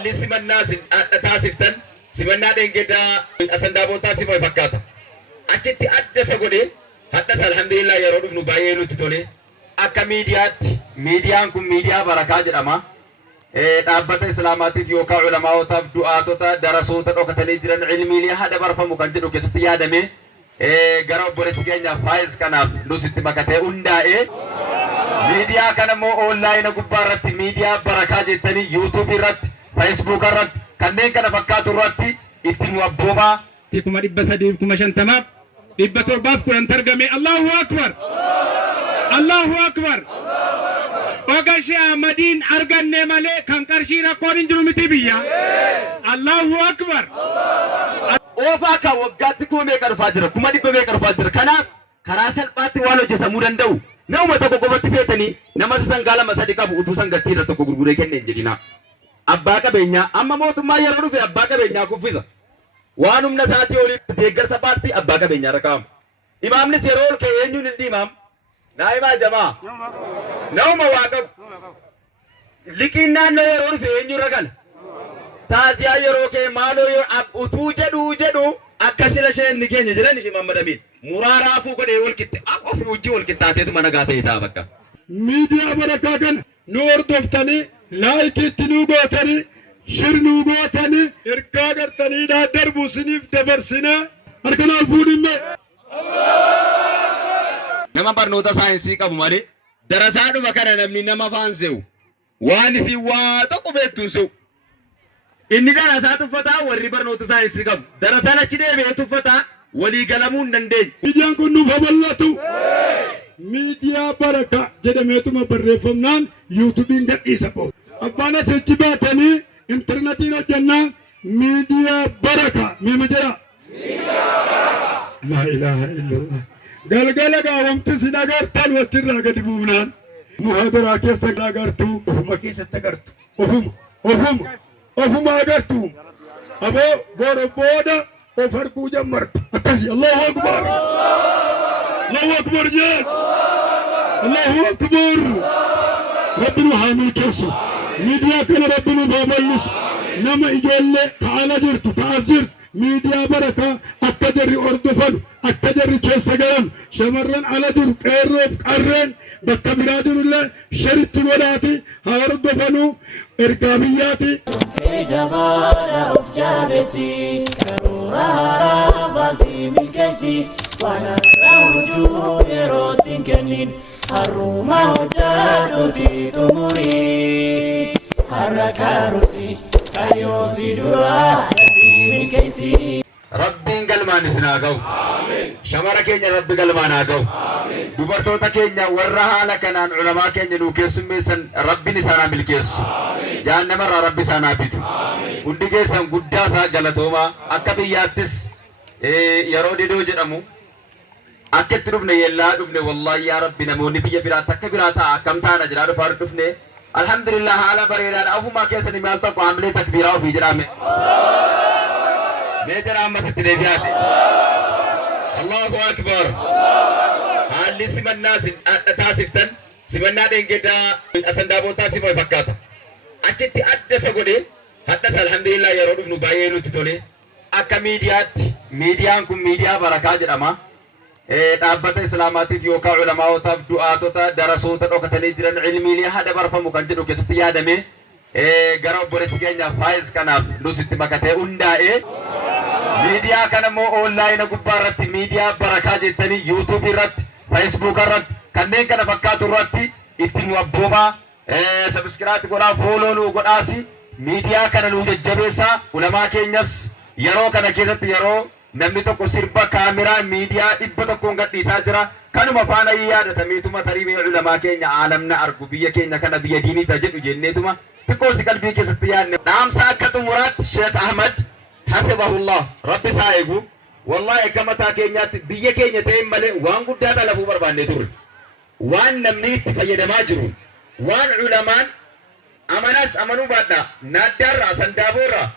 haalli simannaa taasiftan simannaa dheengeeddaa asandaabotaa si fakkaata. Achitti adda isa godhee hadhas alhamdulillah yeroo dhufnu baay'ee nutti tole. Akka miidiyaatti miidiyaan kun miidiyaa barakaa jedhama. Dhaabbata islaamaatiif yookaan ulamaawotaaf du'aatota darasoota dhokatanii jiran ilmiilee hada barfamu kan jedhu keessatti yaadame gara obboleessi keenya Faayiz kanaaf nusitti makatee hundaa'ee miidiyaa kana immoo onlaayina gubbaa irratti miidiyaa barakaa jettanii yuutuubii irratti feesbuuk irratti kanneen kana fakkaatu irratti itti nu abboomaa. 350 710 argame. Allahu akbar, Allahu akbar. Ogashi Ahmadin arganne male kan qarshii rakkoon hin jiru miti biyya. Allahu akbar. Oofaa kan waggaatti kuma meeqa dhufaa jira, kuma dhibba meeqa dhufaa jira. Kanaaf karaa salphaatti waan hojjetamuu danda'u nama tokko qofatti feetanii nama sangaa lama sadi qabu utuu sangattii irra tokko gurguree kenne hin jedhina. Abbaa qabeenyaa amma mootummaa yeroo dhufe abbaa qabeenyaa kuffisa. Waan humna isaatii olii deeggarsa paartii abbaa qabeenyaa rakkaa'ama. Imaamnis yeroo ol ka'e eenyuun hin imaam? Naa'imaa jamaa. Nauma waa qabu. Liqiin naannoo yeroo dhufe eenyurra gala? Taasiyaa yeroo kee maaloo utuu jedhu akka shila isheen keenya jiran ishee mammadamiin. Muraa raafuu godhee wal qixxe ofii hojii wal qixxaateetu mana gaatee ta'a bakka. Miidiyaa barakaa kana nu hordoftanii laayikiitti nu gootanii shir nu gootanii ergaa gartanii darbuu isiniif dabarsinaa harkanaan fuudhinne. Nama barnoota saayinsii qabu malee darasaadhuma kana namni nama faanse'u waan isin waa tokko beektuun se'u. Inni darasaa tuffataa warri barnoota saayinsii qabu darasaan achi deebi'ee tuffataa walii galamuu hin dandeenye. Miidiyaan kun nuuf bal'atu. Miidiyaa barakaa jedhameetuma barreeffamnaan yuutuubiin gadhiisa ba'u. Abbaan asitti baatanii intarneetiin hojjannaa miidiyaa barakaa meema jedha. La ilaha illallah. Galgala gaawamti sin agartan wachirraa gadi buunaan muhaadaraa keessa agartu ofuma keessatti agartu ofuma agartu aboo boro booda of arguu jammartu akkasi. Allahu akbar, Allahu akbar jeen, Allahu akbar. Rabbinu haa milkeessu miidiyaa kana, rabbinu haa bal'isu. Nama ijoollee ta'ala jirtu ta'as jirtu miidiyaa barakaa akka jarri ordofanu akka jarri keessa galan shamarran ala jiru qeerroof qarreen bakka biraa jirullee sharitti godhaati haa ordofanu ergaa biyyaati. Jabaadha of jabeessi karoora haaraa baasii milkeessi waan har'a hojjuu yerootti hin kennin har'uma hojjadhuuti xumurii har'a karoorsi kayyoosi duraa. Rabbiin galmaan isin haa ga'u. Shamara keenya Rabbi galmaan haa ga'u. Dubartoota keenya warra haala kanaan ulamaa keenya nuu keessummeessan Rabbiin isaan haa milkeessu. Jahannamarraa Rabbi isaan haa bitu. Hundi keessan guddaa isaa galatoomaa. Akka biyyaattis yeroo didoo jedhamu akka itti dhufne yellaa dhufne wallaahi yaa Rabbi namoonni biyya biraatti akka biraa ta'a akkam taana jedhaa dhufaa dhufne alhamdulillah haala bareedaadha. Ofumaa keessanii maal tokko hamilee takbiiraa ofii jedhame. Meejara amma sitti deebi'aate. Allahu akbar. Haalli simannaa taasiftan simannaa dheengeeddaa asandaabotaa si fakkaata. Achitti adda isa godhee hadhas alhamdulillah yeroo dhufnu baay'ee nutti tole. Akka miidiyaatti miidiyaan kun miidiyaa barakaa jedhama. Dhaabbata islaamaatiif yookaan ulamaawotaaf du'aatota darasoota dhokatanii jiran ilmiilee hada barfamu kan jedhu keessatti yaadame gara obboleessi keenya Faayiz kanaaf nusitti makatee hundaa'ee miidiyaa kana immoo onlaayina gubbaa irratti miidiyaa barakaa jettanii yuutuubii irratti feesbuuk irratti kanneen kana fakkaatu irratti itti nu abboomaa. Sabiskiraatti godhaa fooloo nu godhaasi miidiyaa kana nu jajjabeessaa. Ulamaa keenyas yeroo kana keessatti yeroo namni tokko sirba kaameraa miidiyaa 100 gadhiisaa jira kanuma faana yaadatameetuma tarii ulamaa keenya aalamna argu biyya keenya kana biyya diinii ta jedhu jenneetuma xiqqoosi qalbii keessatti yaadne. Dhaamsa akka xumuraatti Sheekh Ahmad hafidhahullah Rabbi isaa eegu wallahi akka mataa keenyaatti biyya keenya ta'e malee waan guddaa dalaguu barbaanne turre waan namni itti fayyadamaa jiru waan ulamaan amanas amanuu baadhaa naaddaarraa sandaaboorraa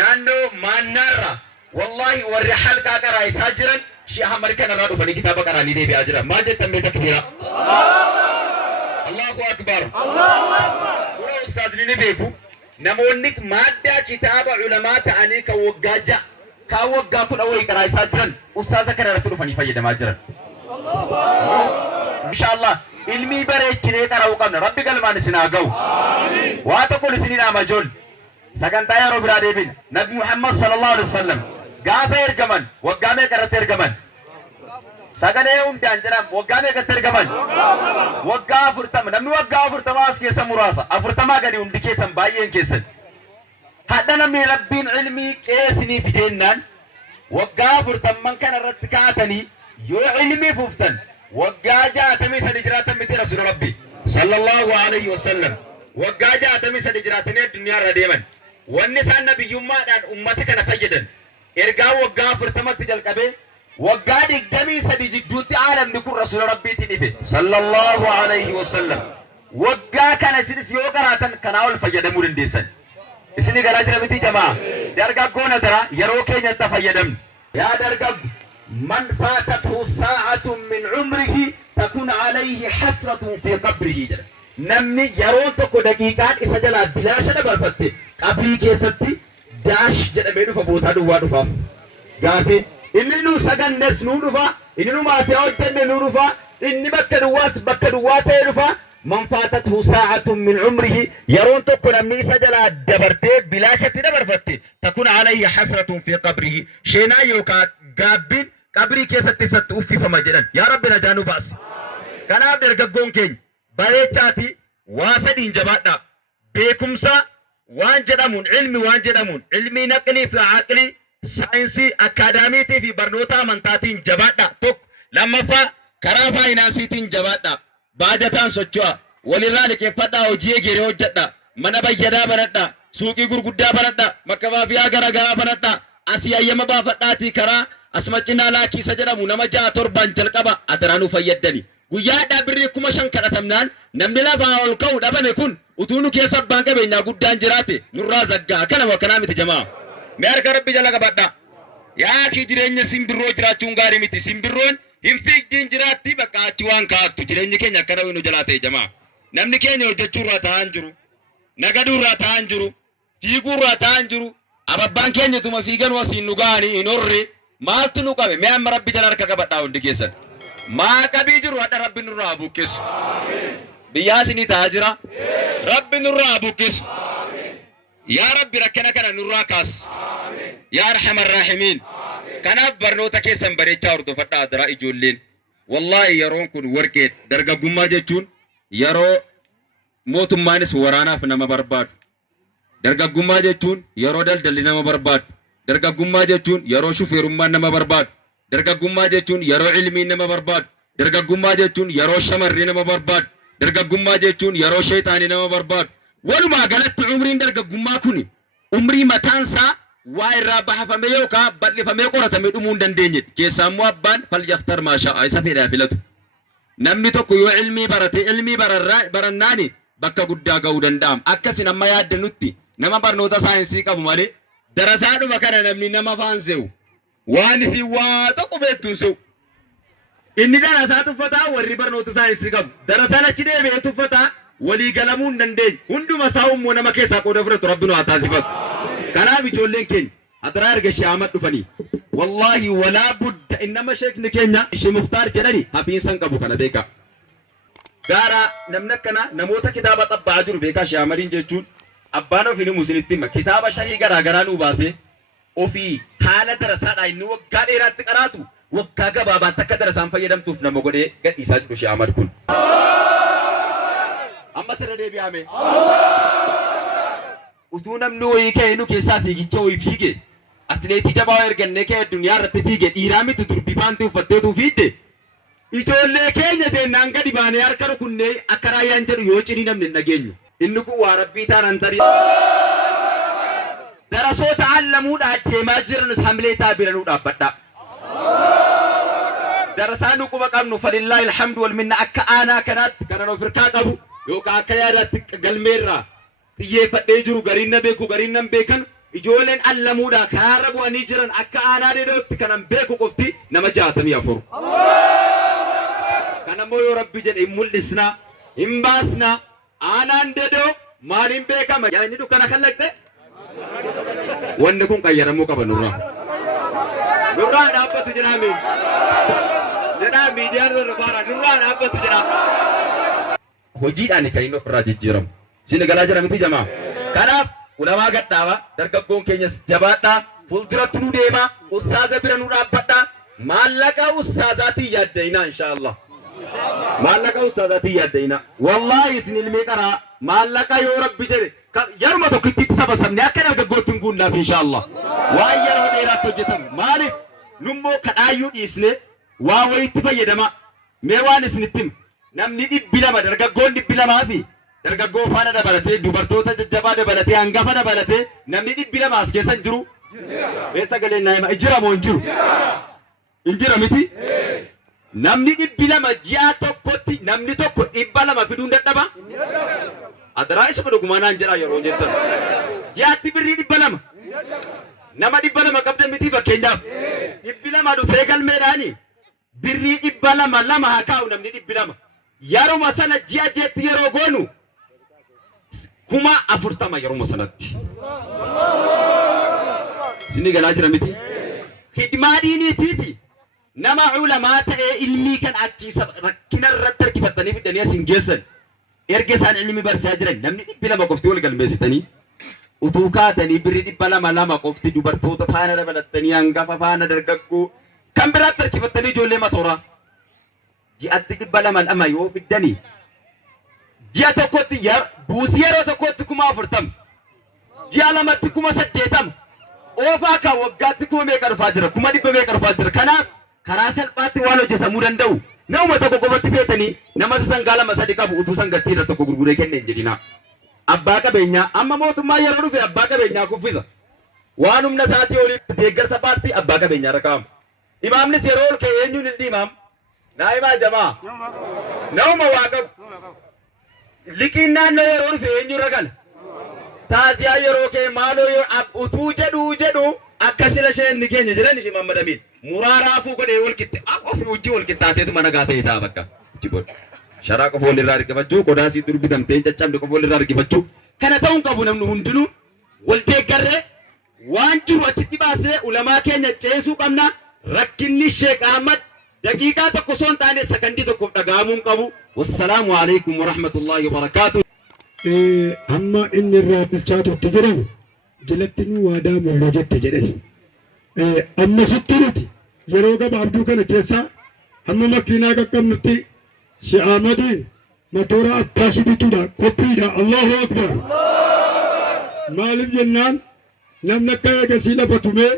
naannoo maannaarraa wallahi warri halqaa qaraa isaa jiran Sheekh Ahmad kanarraa dhufanii kitaaba qaraanii deebi'aa jiran. Maal jettan mee takbiira? Allahu akbar. Allahu akbar. Ustaazni ni beeku namoonni madda kitaaba ulamaa ta'anii kan waggaa kan waggaa kudha wayii qaraasaa jiran ustaaza kana irratti dhufanii fayyadamaa jiran. Inshallah ilmi bareechinee qara'uu qabna. Rabbi galmaan isin haa ga'u. Waa tokko isiniin amajool. Sagantaa yeroo biraa deebina. Nabi Muhammad sallallahu alaihi wasallam gaafa ergaman waggaa meeqa irratti ergaman? Sagalee hundaan jedham waggaa meeqatti ergaman? Waggaa 40. Namni waggaa 40 as keessa muraasa. 40 gadi hundi keessan baay'een keessan. Hadda namni Rabbiin ilmii qeesnii fidennaan waggaa 40 kana irratti kaatanii yoo ilmii fuftan waggaa 63 jiraatan miti Rasuul Rabbi sallallahu alaihi wasallam waggaa 63 jiraatanii addunyaa irra deeman. Wanni isaan nabiyyummaadhaan ummata kana fayyadan ergaa waggaa 40tti jalqabee waggaa 23 jidduutti aalamni kun Rasuul Rabbiitiin ife sallallahu alaihi wasallam. Waggaa kana isinis yoo qaraatan kanaa ol fayyadamuu dandeessan. Isini galaa jira miti jamaa. Dargaggoon dara yeroo keenyatti fayyadamnu. Yaa dargaggu man faatathu saa'atun min umrihi takun alayhi hasratun fi qabrihi jedha. Namni yeroo tokko daqiiqaan isa jalaa bilaasha dabarfatte qabrii keessatti daash jedhamee dhufa bootaa duwwaa dhufaaf. Gaafi inni nu sagannes nu dhufa, inni nu maasee hojjenne nu dhufa, inni bakka duwwaa ta'e dhufa. من فاتته ساعة من عمره يرون تكون ميسا جلا دبرتي بلا شت دبرفتي تكون عليه حسرة في قبره شينا يوكا قابين قبري كيسة تسات أوفي فمجرا يا رب نجانو باس كان أبدر قبقون كين بريتاتي واسدين جباتنا بيكمسا وان جدامون علمي نقلي في عقلي ساينسي أكاداميتي في برنوتا منتاتين جباتنا توك لما فا كرافا إناسيتين جباتنا باجتان سوچوا ولراني كفدا hojii geere hojjedha mana bayyadaa banadha suuqii gurguddaa banadha makkaafaa garaa banadha asii ayyama baafadhaati karaa asmacina laakiisa jedhamu nama 6-7 jalqaba adaraanu fayyadani guyyaa dhaabirri 5,000 kadhatamnaan namni lafa ol ka'u dhabame kun utuunu keessa abbaan qabeenyaa guddaan jiraate nurraa zaggaa kana miti jamaa mee harka rabbi jala qabadha yaa ki jireenya simbirroo jiraachuun gaarii miti simbirroon Hinfiigdiin jiraatti bakka achi waan kaa'attu jireenyi keenya akkana winu jalaa ta'e jamaa. Namni keenya hojjechuu irraa ta'an jiru. Nagaduu irraa ta'an jiru. Fiiguu irraa ta'an jiru. Ababbaan keenya tuma fiigan wasiin nu ga'anii hin horre maaltu nu qabe mee amma rabbi jala harka qabadhaa hundi keessan. Maa qabii jiru hadha rabbi nurraa buqqisu. Biyyaa isinii ta'aa jira. Rabbi nurraa buqqisu. Yaa rabbi rakkina kana nurraa kaas. Yaa arhamar raahimiin. Kanaaf barnoota keessan bareechaa hordofadhaa adara ijoolleen. Wallahi yeroon kun warqee dargaggummaa jechuun yeroo mootummaanis waraanaaf nama barbaadu. Dargaggummaa jechuun yeroo daldalli nama barbaadu. Dargaggummaa jechuun yeroo shufeerummaan nama barbaadu. Dargaggummaa jechuun yeroo ilmiin nama barbaadu. Dargaggummaa jechuun yeroo shamarree nama barbaadu. Dargaggummaa jechuun yeroo sheexaanii nama barbaadu. Walumaa galatti umriin dargaggummaa kuni umrii mataansaa waa irraa bahafame yookaan bal'ifamee qoratame dhumuu hin dandeenye keessaa immoo abbaan falyaftar maashaa isa fedhaa filatu namni tokko yoo ilmii barate ilmii barannaani bakka guddaa ga'uu danda'am akkasin amma yaaddannutti nama barnoota saayinsii qabu malee darasaadhuma kana namni nama faanse'u waan isin waa tokko beektuun se'u inni darasaa tuffataa warri barnoota saayinsii qabu darasaan achi deebi'ee tuffataa walii galamuu hin dandeenye hunduma isaa immoo nama keessaa qooda fudhatu rabbi nu haa taasifatu. كلام يقولين كين أدرار قشامات دفني والله ولا بد إنما شيخ نكينا شيء مختار جلني هبين سنكبو كنا بيكا دارا نمنكنا نموتا كتابة طبع جرو بيكا شامرين جيجون أبانو في نموسين كتابة شريقة راغرانو باسي وفي حالة درسات أي نوك قال إيرات تقراتو وكاكا بابا تكا درسان فيدم توفنا مقودي قد إساج بشامر كون أما سردي بيامي utuu namni wayii ka'e nu keessaa fiigicha wayii fiige atileetii jabaa ergannee ka'e addunyaa irratti fiige dhiiraa miti durbii baantee uffatteetu fiidde ijoollee keenya teennaan gadi baanee harka rukunnee akka raayyaan jedhu yoo cinii namni hin dhageenyu inni kun waa rabbii taanaan tarii darasoota allamuudhaa deemaa jiran hamlee taabiranu dhaabbadhaa darasaan nu quba qabnu falillaahi alhamdu wal minna akka aanaa kanaatti kanan ofirkaa qabu yookaan akka yaadaatti galmeerraa xiyyeeffadhee jiru gariin na beeku gariin nan beekan ijoolleen allamuudha kaarra bu'anii jiran akka aanaa dedootti kanan beeku qofti nama 64 kanammoo yoo rabbi jedhe hin mul'isna hin baasna aanaan dedoo maaliin beekama yaa inni dukkana kallaqxe wanni kun qayyaramuu qaba nurraa dhaabbatu jedhame jedhaa miidiyaan darbaara nurraa dhaabbatu jedhaa hojiidhaan kan inni ofirraa jijjiiramu isin galaa jira miti jamaa kanaaf ulamaa gadhaaba dargaggoon keenyas jabaadhaa fuulduratti nu deema ustaaza bira nu dhaabbadhaa maallaqa ustaazaatii yaaddayna inshaallah maallaqa ustaazaatii yaaddayna wallaahi isin ilmii qaraa maallaqa yoo rabbi jedhe yeruma tokkitti saba sabni akka dargaggootti hin guunnaaf inshaallah waan yeroo dheeraatti hojjetamu maaliif nummoo kadhaayyuu dhiisne waa wayitti fayyadama mee waan isinitti himu namni 200 dargaggoon 200 fi dargaggoo faana dabalatee dubartoota jajjabaa dabalatee hangafa dabalatee namni 200 as keessa hin jiru keessa galee naayima ijira moo hin jiru injira miti namni 200 ji'a tokkotti namni tokko 200 fiduun dadhaba adaraa isa dhugumaanaan jedha yeroo jettan ji'aatti birrii 200 nama 200 qabda miti fakkeenyaaf 200 dhufee galmeedhaani birrii 200 lama haa kaa'u namni 200 yeruma sana ji'a jeetti yeroo goonu 40,000 yeruma sanatti isin galaa jira miti khidmaa diiniitiiti nama ulamaa ta'ee ilmii kan achiisa rakkina irratti harkifatanii fidanii asin geessan erga isaan ilmi barsiisaa jiran namni 200 qofti wal galmeessitanii utuu kaatanii birrii 200 qofti dubartoota faana dabalattanii hangafa faana dargaggoo kan biraatti harkifatanii ijoollee matooraa ji'atti 200 yoo fiddanii ji'a tokkotti buusii yeroo tokkotti 40,000 ji'a lamatti 80,000 oofaa kan waggaatti 1,000 dhufaa jira 100 dhufaa jira kanaaf karaa salphaatti waan hojjetamuu danda'u nama tokko qofatti feetanii nama sangaa lama sadi qabu utuu sangattii irra tokko gurguree kenneen jedhina abbaa qabeenyaa amma mootummaa yeroo dhufe abbaa qabeenyaa kuffisa waan humna isaatii olii deeggarsa paartii abbaa qabeenyaa rakaamu imaamnis yeroo ol ka'e eenyuun illi imaam naa'imaa jamaa nama waa qabu liqiin naannoo yeroo dhufe eenyuun ragala taaziyaa yeroo ka'e maaloo utuu jedhu akka sila sheenni keenya jedhan ishee mammadamiin muraaraafuu godhee wal qixxe ofii hojii wal qixxaateetu mana gaa ta'e ta'a bakka itti godhu sharaa qofa walirraa argifachuu qodaasii durbitamtee caccabde qofa walirraa argifachuu kana ta'uun qabu namni hundinuu wal deeggarree waan jiru achitti baasee ulamaa keenya ceesuu qabna rakkinni Sheek Ahmad daqiiqaa tokko osoo hin taane sakandii tokkoof dhaga'amuun qabu wassalaamu alaikum warahmatullaahi wabarakaatu amma inni irraa bilchaatutti jiran jalatti nu waadaa mul'oo jette jedhan amma sitti nuti yeroo gabaabduu kana keessa hamma makiinaa qaqqabnutti Sheek Ahmadiin matoora abbaashii bituudha qophiidha Allahu Akbar maaliif jennaan namni akka eegasii lafa tumee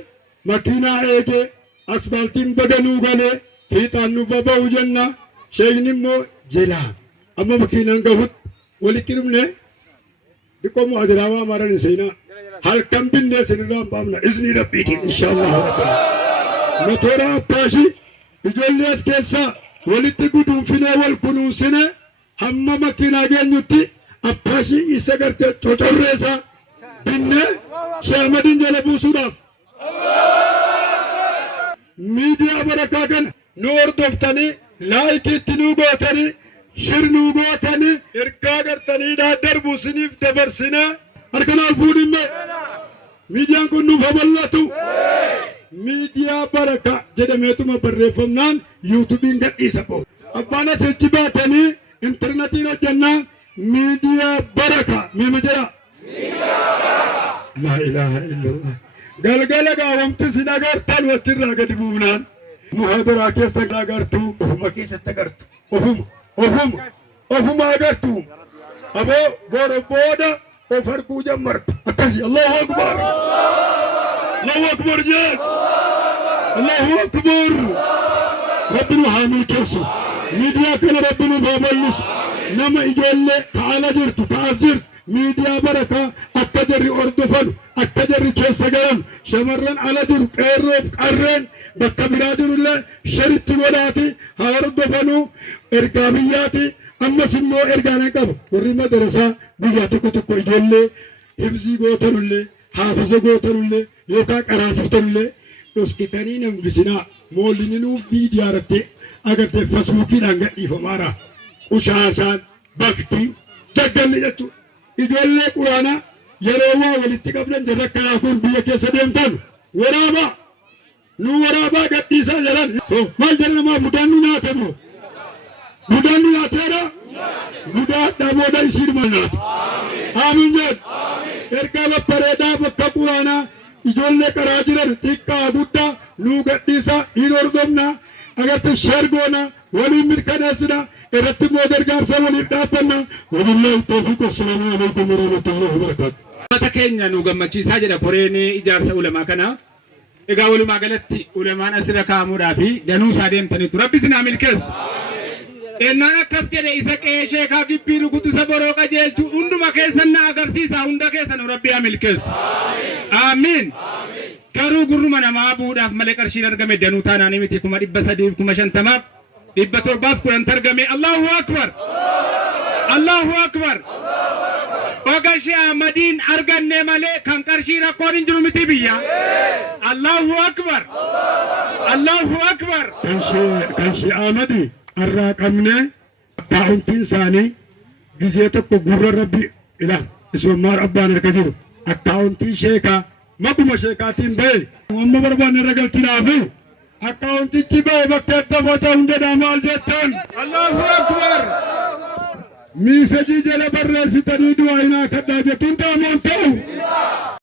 makiinaa eegee asfaaltiin baganuu galee fiixaan nu baba'u jenna sheekni immoo jelaa amma makiinaan gahutti walitti dhufne dhiqomu adiraawaa maran seenaa halkan binnee sinirraan baafna izni rabbiitiin inshaallah rabbana matoora abbaashii ijoollee as keessaa walitti guduunfinee wal kunuunsine hamma makiinaa geenyutti abbaashii isa gartee cocorreessa binnee Sheek Ahmadiin jala buusuudhaaf miidiyaa barakaa kana nu hordoftanii laayikiitti nu gootanii shir nu gootanii ergaa gartanii darbuu isiniif dabarsinee harkanaan fuudhimme miidiyaan kun nuuf hamallatu miidiyaa barakaa jedhameetuma barreeffamnaan yuutuubiin gadhiisa ba'u abbaan asichi baatanii intarneetiin hojjannaa miidiyaa barakaa meema jedha laa ilaaha illallah galgala gaawamti sin agartan wachirraa gadi buunaan muhaadaraa keessa agartu ofuma keessatti agartu ofuma agartu aboo boro booda of arguu jammartu akkasi Allahu Akbar jeen Allahu Akbar rabbinu haa milkeessu miidiyaa kana rabbinu haa bal'isu nama ijoollee ta'ala jirtu ta'as jirtu miidiyaa barakaa akka jarri ordofanu akka jarri keessa galan shamarran ala jiru qeerroof qarreen bakka biraa jirullee sharitti godhaati haa ordofanu ergaa biyyaati ammas immoo ergaan qabu warri madarasaa guyyaa tokko ijoollee hibzii gootanullee haafiza gootanullee yookaan qaraasiftanullee dhuskitanii nambisinaa moolini nuuf miidiyaa irratti agartee feesbuukiidhaan gadhiifamaara ushaashaan baktii jaggalli jechuudha ijoollee quraana yeroo waa walitti qabdan jarra kanaafuu biyya keessa deemtan waraabaa nu waraabaa gadhiisaa jedhan maal jedhan namaa budaan nu nyaate moo budaan nu nyaateera budaa dhabooda isiidhuma nyaate amiin jedhu ergaa babbareedaa bakka quraanaa ijoollee karaa jiran xiqqaa guddaa nu gadhiisaa hin hordofnaa agartee shargoona waliin mirkaneessina irratti immoo gargaarsa waliif dhaabbanna wabillahi tawfiiq assalaamu alaykum warahmatullahi wabarakaatu. Mata keenya nu gammachiisaa jedha koreen ijaarsa ulamaa kana. Egaa walumaa galatti ulamaan asirra kaa'amuudhaa fi danuu isaa deemtaniitu rabbi sinaa milkeessu. Ennaan akkas jedhe isa qe'ee sheekaa gibbii rukutu isa boroo qajeelchu hunduma keessan na agarsiisa hunda keessan rabbi haa milkeessu. Amiin. Garuu gurruma namaa buudhaaf malee qarshiin argame danuu taanaan miti 300 50 710 argame. Allahu akbar. Allahu akbar. Ogashi Ahmadin arganne malee kan qarshii rakkoon hin jiru miti biyya. Allahu akbar. Allahu akbar. Kanshi Ahmadi arraa qabne taa'umtiin isaanii gizee tokko gurra rabbi ilaam ismammaar abbaan erga jiru akkaawuntii sheekaa maguma sheekaatiin ba'e amma barbaanne irra galchinaafi akkaawuntichi ba'e bakkeetta foca hundedhaa maal jettan Allahu akbar. miisajii jala barreessitanii du'aa hinaa kadhaa jettuun ta'amoon ta'u